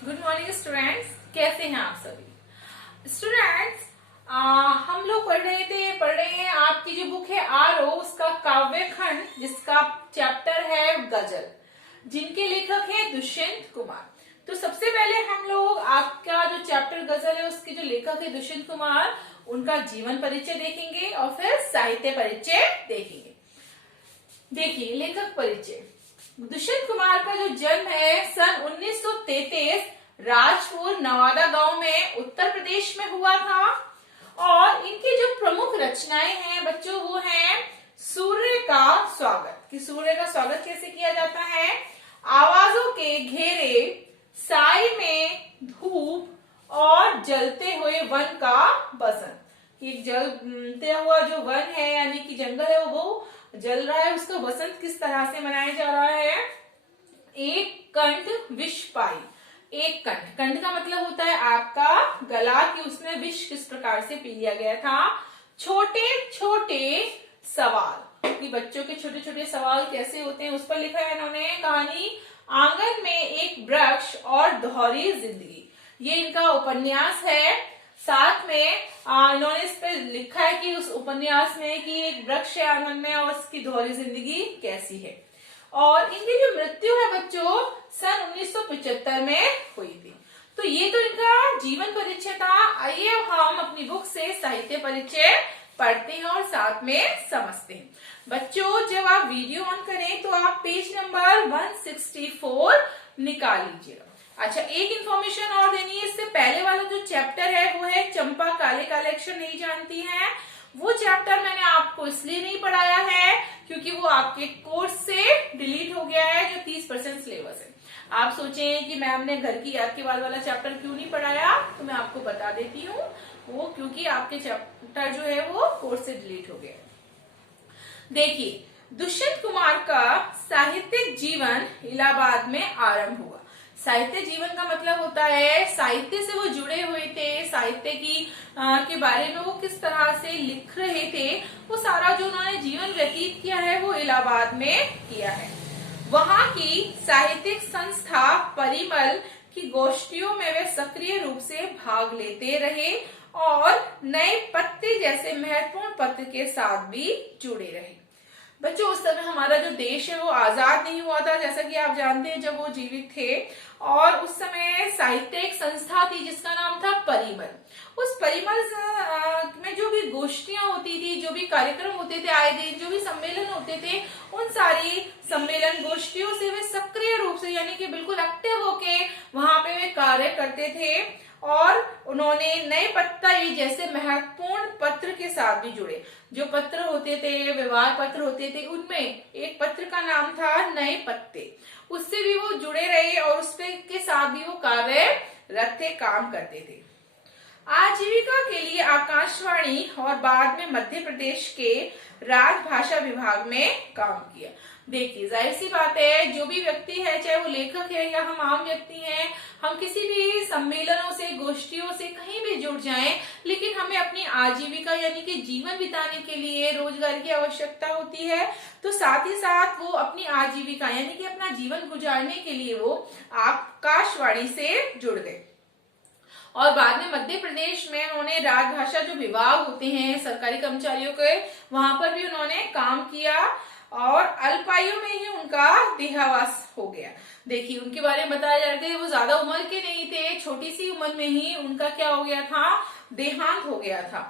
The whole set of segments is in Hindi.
गुड मॉर्निंग स्टूडेंट्स, कैसे हैं आप सभी स्टूडेंट्स। हम लोग पढ़ रहे हैं आपकी जो बुक है आरो, उसका काव्य खंड जिसका चैप्टर है गजल, जिनके लेखक है दुष्यंत कुमार। तो सबसे पहले हम लोग आपका जो चैप्टर गजल है उसके जो लेखक है दुष्यंत कुमार, उनका जीवन परिचय देखेंगे और फिर साहित्य परिचय देखेंगे। देखिए लेखक परिचय। दुष्यंत कुमार का जो जन्म है सन 1933 राजपुर नवादा गांव में उत्तर प्रदेश में हुआ था। और इनकी जो प्रमुख रचनाएं हैं बच्चों वो हैं सूर्य का स्वागत, कि सूर्य का स्वागत कैसे किया जाता है, आवाजों के घेरे, साई में धूप और जलते हुए वन का बसंत। कि जलते हुआ जो वन है यानी कि जंगल है वो जल रहा है, उसका बसंत किस तरह से मनाया जा रहा है। एक कंठ विष पाई, एक कंठ, कंठ का मतलब होता है आपका गला, कि उसमें विष किस प्रकार से पी लिया गया था। छोटे छोटे सवाल, कि बच्चों के छोटे छोटे सवाल कैसे होते हैं उस पर लिखा है इन्होंने कहानी। आंगन में एक वृक्ष और दोहरी जिंदगी, ये इनका उपन्यास है। साथ में इन्होंने इस पे लिखा है कि उस उपन्यास में कि एक वृक्ष है आंगन में और उसकी दोहरी जिंदगी कैसी है। और इनकी जो मृत्यु है बच्चों सन 1975 में हुई थी। तो ये तो इनका जीवन परिचय था। आइए हम अपनी बुक से साहित्य परिचय पढ़ते हैं और साथ में समझते हैं। बच्चों जब आप वीडियो ऑन करें तो आप पेज नंबर 164 निकाल लीजिएगा। अच्छा, एक इंफॉर्मेशन और देनी है, इससे पहले वाला जो चैप्टर है वो है चंपा काले काले अक्षर नहीं जानती है। वो चैप्टर मैंने आपको इसलिए नहीं पढ़ाया है क्योंकि वो आपके कोर्स से डिलीट हो गया है, जो 30% सिलेबस है। आप सोचें कि मैम ने घर की याद के बाद वाला चैप्टर क्यों नहीं पढ़ाया, तो मैं आपको बता देती हूँ। वो क्योंकि आपके चैप्टर जो है वो कोर्स से डिलीट हो गया है। देखिए, दुष्यंत कुमार का साहित्यिक जीवन इलाहाबाद में आरंभ हुआ। साहित्य जीवन का मतलब होता है साहित्य से वो जुड़े हुए थे, साहित्य की के बारे में वो किस तरह से लिख रहे थे, वो सारा जो उन्होंने जीवन व्यतीत किया है वो इलाहाबाद में किया है। वहां की साहित्यिक संस्था परिमल की गोष्ठियों में वे सक्रिय रूप से भाग लेते रहे और नए पत्ते जैसे महत्वपूर्ण पत्र के साथ भी जुड़े रहे। बच्चों उस समय हमारा जो देश है वो आजाद नहीं हुआ था, जैसा कि आप जानते हैं जब वो जीवित थे। और उस समय साहित्य एक संस्था थी जिसका नाम था परिमल। उस परिमल में जो भी गोष्ठियां होती थी, जो भी कार्यक्रम होते थे आए दिन, जो भी सम्मेलन होते थे, उन सारी सम्मेलन गोष्ठियों से वे सक्रिय रूप से यानी कि बिल्कुल एक्टिव होके वहां पे वे कार्य करते थे। और उन्होंने नए पत्ता ये जैसे महत्वपूर्ण पत्र के साथ भी जुड़े। जो पत्र होते थे, व्यवहार पत्र होते थे, उनमें एक पत्र का नाम था नए पत्ते, उससे भी वो जुड़े रहे और उसके के साथ भी वो कार्यरत थे, काम करते थे। आजीविका के लिए आकाशवाणी और बाद में मध्य प्रदेश के राजभाषा विभाग में काम किया। देखिए जाहिर सी बात है, जो भी व्यक्ति है, चाहे वो लेखक है या हम आम व्यक्ति हैं, हम किसी भी सम्मेलनों से, गोष्ठियों से कहीं भी जुड़ जाएं, लेकिन हमें अपनी आजीविका यानी कि जीवन बिताने के लिए रोजगार की आवश्यकता होती है। तो साथ ही साथ वो अपनी आजीविका यानी कि अपना जीवन गुजारने के लिए वो आकाशवाणी से जुड़ गए। और बाद में मध्य प्रदेश में उन्होंने राजभाषा जो विभाग होते हैं सरकारी कर्मचारियों के, वहां पर भी उन्होंने काम किया और अल्पायु में ही उनका देहावास हो गया। देखिए उनके बारे में बताया जा रहा है, वो ज्यादा उम्र के नहीं थे, छोटी सी उम्र में ही उनका क्या हो गया था, देहांत हो गया था।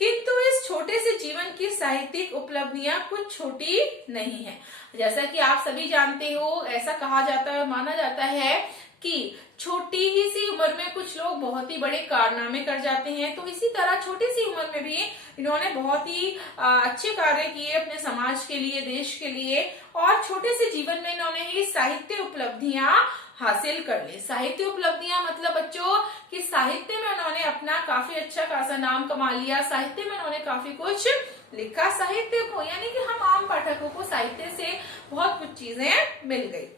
किंतु इस छोटे से जीवन की साहित्यिक उपलब्धियां कुछ छोटी नहीं है। जैसा कि आप सभी जानते हो, ऐसा कहा जाता है, माना जाता है कि छोटी ही सी उम्र में कुछ लोग बहुत ही बड़े कारनामे कर जाते हैं। तो इसी तरह छोटी सी उम्र में भी इन्होंने बहुत ही अच्छे कार्य किए अपने समाज के लिए, देश के लिए। और छोटे से जीवन में इन्होंने ही साहित्य उपलब्धियां हासिल कर ली। साहित्य उपलब्धियां मतलब बच्चों कि साहित्य में उन्होंने अपना काफी अच्छा खासा नाम कमा लिया, साहित्य में उन्होंने काफी कुछ लिखा। साहित्य को यानी कि हम आम पाठकों को साहित्य से बहुत कुछ चीजें मिल गई।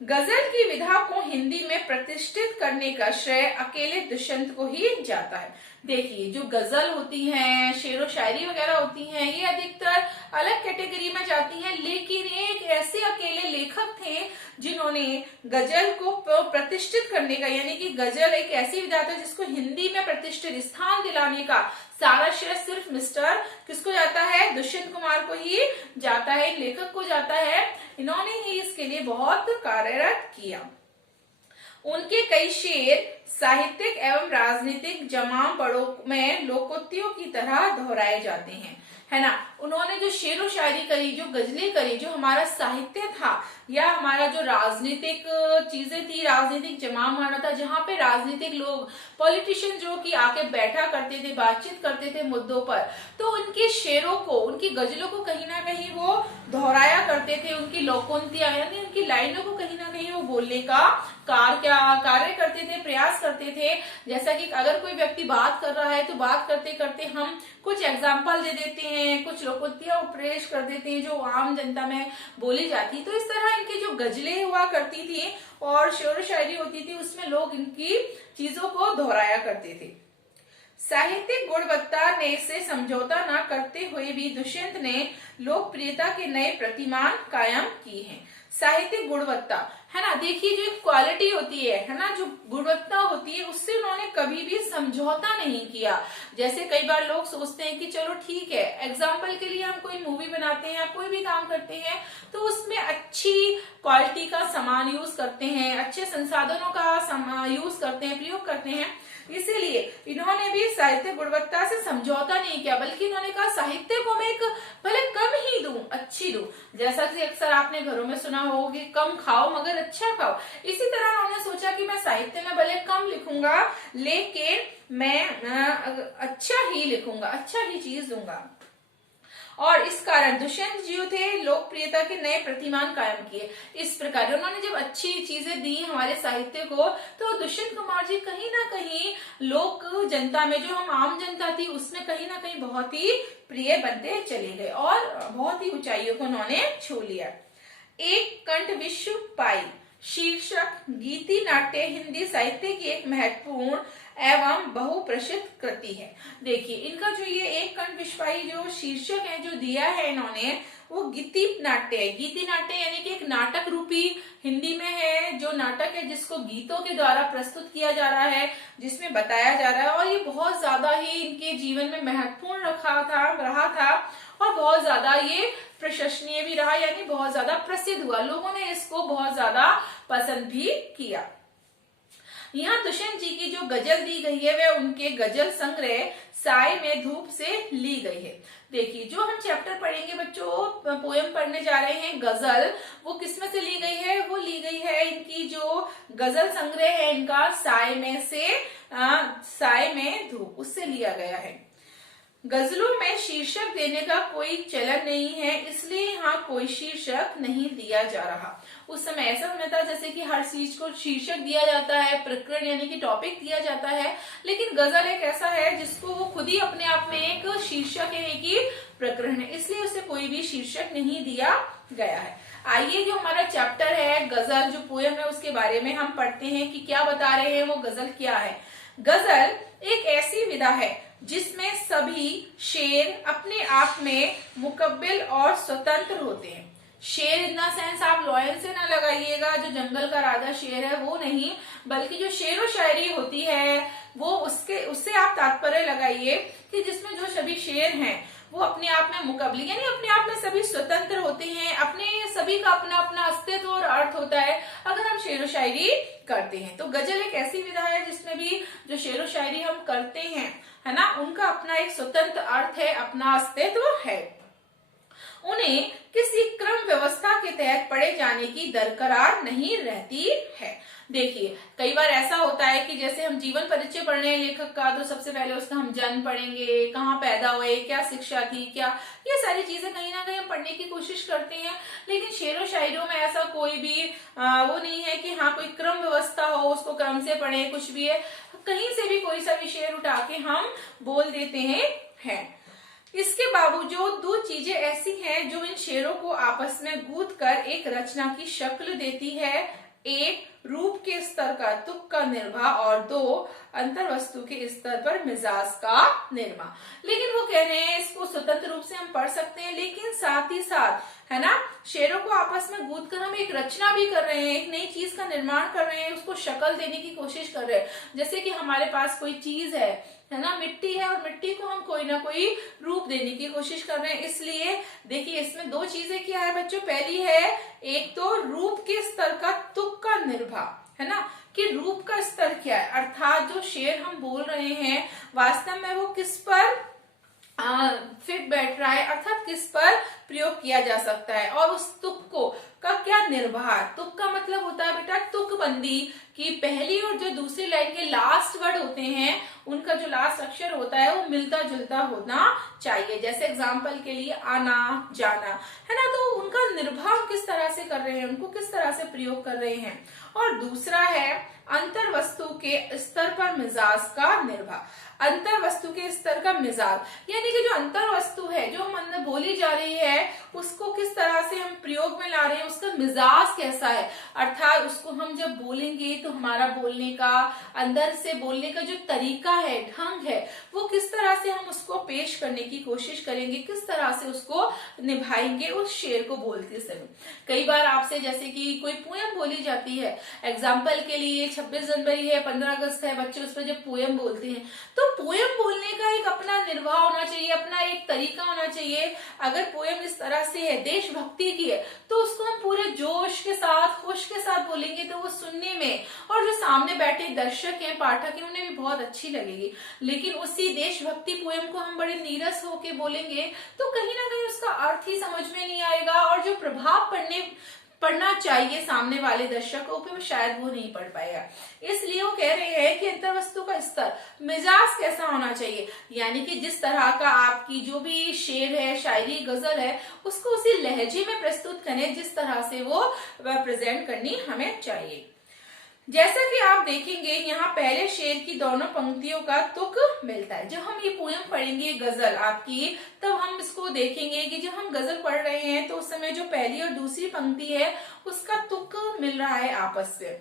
गजल की विधा को हिंदी में प्रतिष्ठित करने का श्रेय अकेले दुष्यंत को ही जाता है। देखिए, जो गजल होती हैं, शेरो शायरी वगैरह होती हैं, ये अधिकतर अलग कैटेगरी में जाती हैं, लेकिन एक ऐसे अकेले लेखक थे जिन्होंने गजल को प्रतिष्ठित करने का, यानी कि गजल एक ऐसी विधा है जिसको हिंदी में प्रतिष्ठित स्थान दिलाने का सारा श्रेय सिर्फ मिस्टर किसको जाता है, दुष्यंत कुमार को ही जाता है, लेखक को जाता है। इन्होंने ही इसके लिए बहुत कार्यरत किया। उनके कई शेर साहित्यिक एवं राजनीतिक जमाम बड़ों में लोकोक्तियों की तरह दोहराए जाते हैं, है ना। उन्होंने जो शेरो शायरी करी, जो गजलें करी, जो हमारा साहित्य था या हमारा जो राजनीतिक चीजें थी, राजनीतिक जमाम माना था, जहाँ पे राजनीतिक लोग, पॉलिटिशियन जो कि आके बैठा करते थे, बातचीत करते थे मुद्दों पर, तो उनके शेरों को, उनकी गजलों को कहीं ना कहीं वो दोहराया करते थे, उनकी लोकोक्तियां यानी उनकी लाइनों को कहीं ना कहीं वो बोलने का कार्य करते थे, प्रयास करते थे। जैसा कि अगर कोई व्यक्ति बात कर रहा है तो बात करते करते हम कुछ एग्जाम्पल दे देते हैं, कुछ लोकोक्तियां पेश कर देते हैं जो आम जनता में बोली जाती। तो इस तरह इनकी जो गजलें हुआ करती थी और शेरो शायरी होती थी, उसमें लोग इनकी चीजों को दोहराया करते थे। साहित्यिक गुणवत्ता ने से समझौता न करते हुए भी दुष्यंत ने लोकप्रियता के नए प्रतिमान कायम किए हैं। साहित्यिक गुणवत्ता, है ना, देखिए जो क्वालिटी होती है ना, जो गुणवत्ता होती है, उससे उन्होंने कभी भी समझौता नहीं किया। जैसे कई बार लोग सोचते हैं कि चलो ठीक है, एग्जाम्पल के लिए हम कोई मूवी बनाते हैं या कोई भी काम करते हैं तो उसमें अच्छी क्वालिटी का सामान यूज करते हैं, अच्छे संसाधनों का यूज करते हैं, प्रयोग करते हैं। इसीलिए इन्होंने भी साहित्य गुणवत्ता से समझौता नहीं किया, बल्कि इन्होंने कहा साहित्य को मैं एक भले कम ही दूं, अच्छी दूं। जैसा कि अक्सर आपने घरों में सुना हो कि कम खाओ मगर अच्छा खाओ, इसी तरह उन्होंने सोचा कि मैं साहित्य में भले कम लिखूंगा लेकिन मैं अच्छा ही लिखूंगा, अच्छा ही चीज दूंगा। और इस कारण दुष्यंत जी थे लोकप्रियता के नए प्रतिमान कायम किए। इस प्रकार उन्होंने जब अच्छी चीजें दी हमारे साहित्य को, तो दुष्यंत कुमार जी कहीं ना कहीं लोक जनता में, जो हम आम जनता थी, उसमें कहीं ना कहीं बहुत ही प्रिय बनते चले गए और बहुत ही ऊंचाइयों को उन्होंने छू लिया। एक कंठ विश्व पाई शीर्षक गीति नाट्य हिंदी साहित्य की एक महत्वपूर्ण एवं बहुप्रसिद्ध कृति है। देखिए, इनका जो ये एक कंठ विश्व पाई जो शीर्षक है जो दिया है इन्होंने, वो गीति नाट्य है। गीति नाट्य यानी कि एक नाटक रूपी हिंदी में है, जो नाटक है जिसको गीतों के द्वारा प्रस्तुत किया जा रहा है, जिसमें बताया जा रहा है, और ये बहुत ज्यादा ही इनके जीवन में महत्वपूर्ण रहा था और बहुत ज्यादा ये प्रशंसनीय भी रहा, यानी बहुत ज्यादा प्रसिद्ध हुआ, लोगों ने इसको बहुत ज्यादा पसंद भी किया। यहाँ दुष्यंत जी की जो गजल दी गई है वह उनके गजल संग्रह साय में धूप से ली गई है। देखिए, जो हम चैप्टर पढ़ेंगे बच्चों, पोएम पढ़ने जा रहे हैं गजल, वो किसमें से ली गई है? वो ली गई है इनकी जो गजल संग्रह है इनका साय में से, साय में धूप, उससे लिया गया है। गजलों में शीर्षक देने का कोई चलन नहीं है, इसलिए यहाँ कोई शीर्षक नहीं दिया जा रहा। उस समय ऐसा समय था जैसे कि हर चीज को शीर्षक दिया जाता है, प्रकरण यानी कि टॉपिक दिया जाता है, लेकिन गजल एक ऐसा है जिसको वो खुद ही अपने आप में एक शीर्षक है, एक ही प्रकरण है, इसलिए उसे कोई भी शीर्षक नहीं दिया गया है। आइए, जो हमारा चैप्टर है गजल, जो पोएम है, उसके बारे में हम पढ़ते हैं कि क्या बता रहे हैं वो गजल क्या है। गजल एक ऐसी विधा है जिसमें सभी शेर अपने आप में मुकब्बिल और स्वतंत्र होते हैं। शेर इन द सेंस आप लॉयल से ना लगाइएगा, जो जंगल का राजा शेर है वो नहीं, बल्कि जो शेर व शायरी होती है वो उससे आप तात्पर्य लगाइए कि जिसमें जो सभी शेर हैं वो अपने आप में मुकब्बिल यानी अपने आप में सभी स्वतंत्र होते हैं, अपने सभी का अपना अपना अस्तित्व और अर्थ होता है अगर हम शेर व शायरी करते हैं। तो गजल एक ऐसी विधा है जिसमें भी जो शेर व शायरी हम करते हैं, है ना, उनका अपना एक स्वतंत्र अर्थ है, अपना अस्तित्व है। उन्हें किसी क्रम व्यवस्था के तहत पढ़े जाने की दरकार नहीं रहती है। देखिए, कई बार ऐसा होता है कि जैसे हम जीवन परिचय पढ़ रहे हैं लेखक का, तो सबसे पहले उसका हम जन्म पढ़ेंगे, कहाँ पैदा हुए, क्या शिक्षा थी, क्या, ये सारी चीजें कहीं ना कहीं हम पढ़ने की कोशिश करते हैं। लेकिन शेरों शायरों में ऐसा कोई भी वो नहीं है कि हाँ कोई क्रम व्यवस्था हो, उसको क्रम से पढ़े, कुछ भी है, कहीं से भी कोई सा भी शेर उठा के हम बोल देते हैं। इसके बावजूद दो चीजें ऐसी हैं जो इन शेरों को आपस में गूंथ कर एक रचना की शक्ल देती है। 1 रूप के स्तर का तुक का निर्वाह और 2 अंतर वस्तु के स्तर पर मिजाज का निर्वाह। लेकिन वो कह रहे हैं इसको स्वतंत्र रूप से हम पढ़ सकते हैं, लेकिन साथ ही साथ है ना शेरों को आपस में गूंथ कर हम एक रचना भी कर रहे हैं, एक नई चीज का निर्माण कर रहे हैं, उसको शक्ल देने की कोशिश कर रहे हैं। जैसे कि हमारे पास कोई चीज है ना, मिट्टी है, और मिट्टी को हम कोई ना कोई रूप देने की कोशिश कर रहे हैं। इसलिए देखिए इसमें 2 चीजें क्या है बच्चों, पहली है एक तो रूप के स्तर का तुक का निर्वाह, है ना, कि रूप का स्तर क्या है, अर्थात जो शेर हम बोल रहे हैं वास्तव में वो किस पर फिट बैठ रहा है, अर्थात किस पर प्रयोग किया जा सकता है, और उस तुक को का क्या निर्वाह। तुक का मतलब होता है बेटा तुकबंदी, कि पहली और जो दूसरी लाइन के लास्ट वर्ड होते हैं उनका जो लास्ट अक्षर होता है वो मिलता जुलता होना चाहिए। जैसे एग्जाम्पल के लिए आना जाना, है ना, तो उनका निर्वाह किस तरह से कर रहे हैं, उनको किस तरह से प्रयोग कर रहे हैं। और दूसरा है अंतर वस्तु के स्तर पर मिजाज का निर्वाह। अंतर वस्तु के स्तर का मिजाज यानी कि जो अंतर वस्तु है जो हम अंदर बोली जा रही है उसको किस तरह से हम प्रयोग में ला रहे हैं, उसका मिजाज कैसा है, अर्थात उसको हम जब बोलेंगे तो हमारा बोलने का, अंदर से बोलने का जो तरीका है, ढंग है, वो किस तरह से हम उसको पेश करने की कोशिश करेंगे, किस तरह से उसको निभाएंगे उस शेर को बोलते समय। कई बार आपसे जैसे कि कोई पोयम बोली जाती है, एग्जाम्पल के लिए 26 जनवरी है, 15 अगस्त है, बच्चे उस पर जब पोयम बोलते हैं तो पोयम बोलने का एक अपना निर्वाह होना चाहिए, अपना एक तरीका होना चाहिए। अगर पोयम इस तरह से है, देशभक्ति की है, तो उसको हम पूरे जोश के साथ, होश के साथ बोलेंगे तो वो सुनने में और जो सामने बैठे दर्शक हैं, पाठक हैं, उन्हें भी बहुत अच्छी लगेगी। लेकिन उसी देशभक्ति पोयम को हम बड़े नीरस होके बोलेंगे तो कहीं ना कहीं उसका अर्थ ही समझ में नहीं आएगा, और जो प्रभाव पढ़ना चाहिए सामने वाले दर्शकों पे वो शायद वो नहीं पढ़ पाएगा। इसलिए वो कह रहे हैं कि अंतर वस्तु का स्तर, मिजाज कैसा होना चाहिए, यानी कि जिस तरह का आपकी जो भी शेर है, शायरी, गजल है, उसको उसी लहजे में प्रस्तुत करें जिस तरह से वो प्रेजेंट करनी हमें चाहिए। जैसा कि आप देखेंगे यहाँ पहले शेर की दोनों पंक्तियों का तुक मिलता है। जब हम ये पोयम पढ़ेंगे गजल आपकी, तब हम इसको देखेंगे कि जब हम गजल पढ़ रहे हैं तो उस समय जो पहली और दूसरी पंक्ति है उसका तुक मिल रहा है आपस में।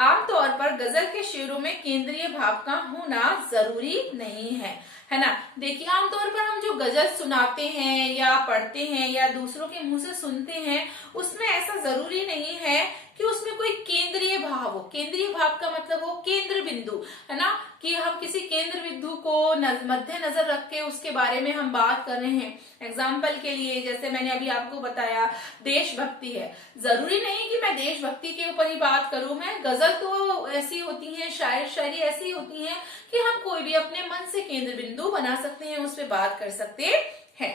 आमतौर पर गजल के शेरों में केंद्रीय भाव का होना जरूरी नहीं है ना। देखिए आमतौर पर हम जो गजल सुनाते हैं या पढ़ते हैं या दूसरों के मुंह से सुनते हैं उसमें ऐसा जरूरी नहीं है कि उसमें कोई केंद्रीय भाव हो। केंद्रीय भाव का मतलब हो केंद्र बिंदु, है ना, कि हम किसी केंद्र बिंदु को मध्य नजर रख के उसके बारे में हम बात कर रहे हैं। एग्जाम्पल के लिए जैसे मैंने अभी आपको बताया देशभक्ति है, जरूरी नहीं कि मैं देशभक्ति के ऊपर ही बात करूं। मैं गजल तो ऐसी होती है, शायरी ऐसी होती है कि हम कोई भी अपने मन से केंद्र बिंदु बना सकते हैं, उस पर बात कर सकते हैं।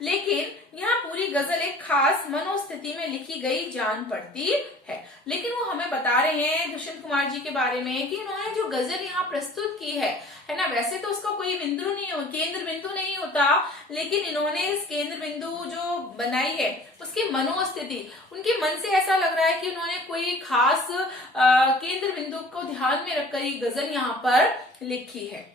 लेकिन यहाँ पूरी गजल एक खास मनोस्थिति में लिखी गई जान पड़ती है। लेकिन वो हमें बता रहे हैं दुष्यंत कुमार जी के बारे में कि उन्होंने जो गजल यहाँ प्रस्तुत की है ना, वैसे तो उसका कोई बिंदु नहीं हो, केंद्र बिंदु नहीं होता, लेकिन इन्होंने इस केंद्र बिंदु जो बनाई है उसकी मनोस्थिति, उनके मन से ऐसा लग रहा है कि उन्होंने कोई खास केंद्र बिंदु को ध्यान में रखकर ये गजल यहाँ पर लिखी है।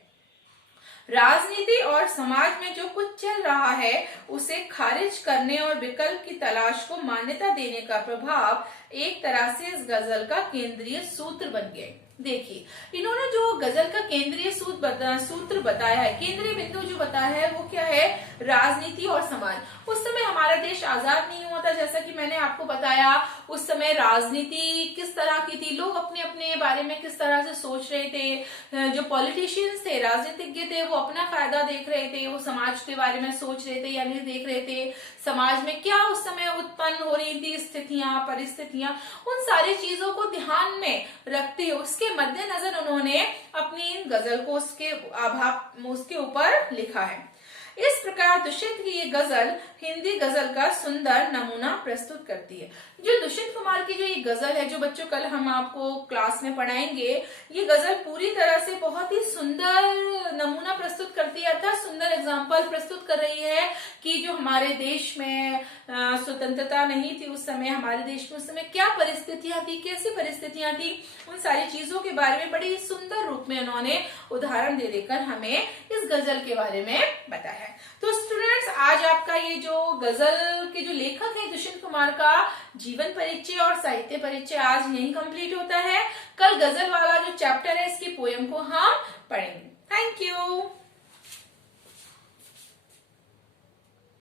राजनीति और समाज में जो कुछ चल रहा है उसे खारिज करने और विकल्प की तलाश को मान्यता देने का प्रभाव एक तरह से इस गजल का केंद्रीय सूत्र बन गए। देखिए इन्होंने जो गजल का केंद्रीय सूत्र बताया है, केंद्रीय बिंदु जो बताया है वो क्या है, राजनीति और समाज। उस समय हमारा देश आजाद नहीं हुआ था, जैसा कि मैंने आपको बताया उस समय राजनीति किस तरह की थी, लोग अपने अपने बारे में किस तरह से सोच रहे थे। जो पॉलिटिशियंस थे, राजनीतिज्ञ थे, वो अपना फायदा देख रहे थे, वो समाज के बारे में सोच रहे थे यानी देख रहे थे समाज में क्या उस समय उत्पन्न हो रही थी स्थितियां, परिस्थितियां, उन सारी चीजों को ध्यान में रखते हुए उसके मद्देनजर उन्होंने अपनी इन गजल को उसके ऊपर लिखा है। इस प्रकार दुष्यंत की ये गजल हिंदी गजल का सुंदर नमूना प्रस्तुत करती है। जो दुष्यंत कुमार की जो ये गजल है, जो बच्चों कल हम आपको क्लास में पढ़ाएंगे, ये गजल पूरी तरह से बहुत ही सुंदर नमूना प्रस्तुत करती है, अर्थात सुंदर एग्जाम्पल प्रस्तुत कर रही है कि जो हमारे देश में स्वतंत्रता नहीं थी उस समय, हमारे देश में उस समय क्या परिस्थितियां थी, कैसी परिस्थितियां थी, उन सारी चीजों के बारे में बड़ी सुंदर रूप में उन्होंने उदाहरण दे देकर हमें इस गजल के बारे में बताया। है। तो स्टूडेंट्स, आज आपका ये जो गजल के जो लेखक हैं दुष्यंत कुमार का जीवन परिचय और साहित्य परिचय आज यही कंप्लीट होता है। कल गजल वाला जो चैप्टर है इसकी पोयम को हम पढ़ेंगे। Thank you.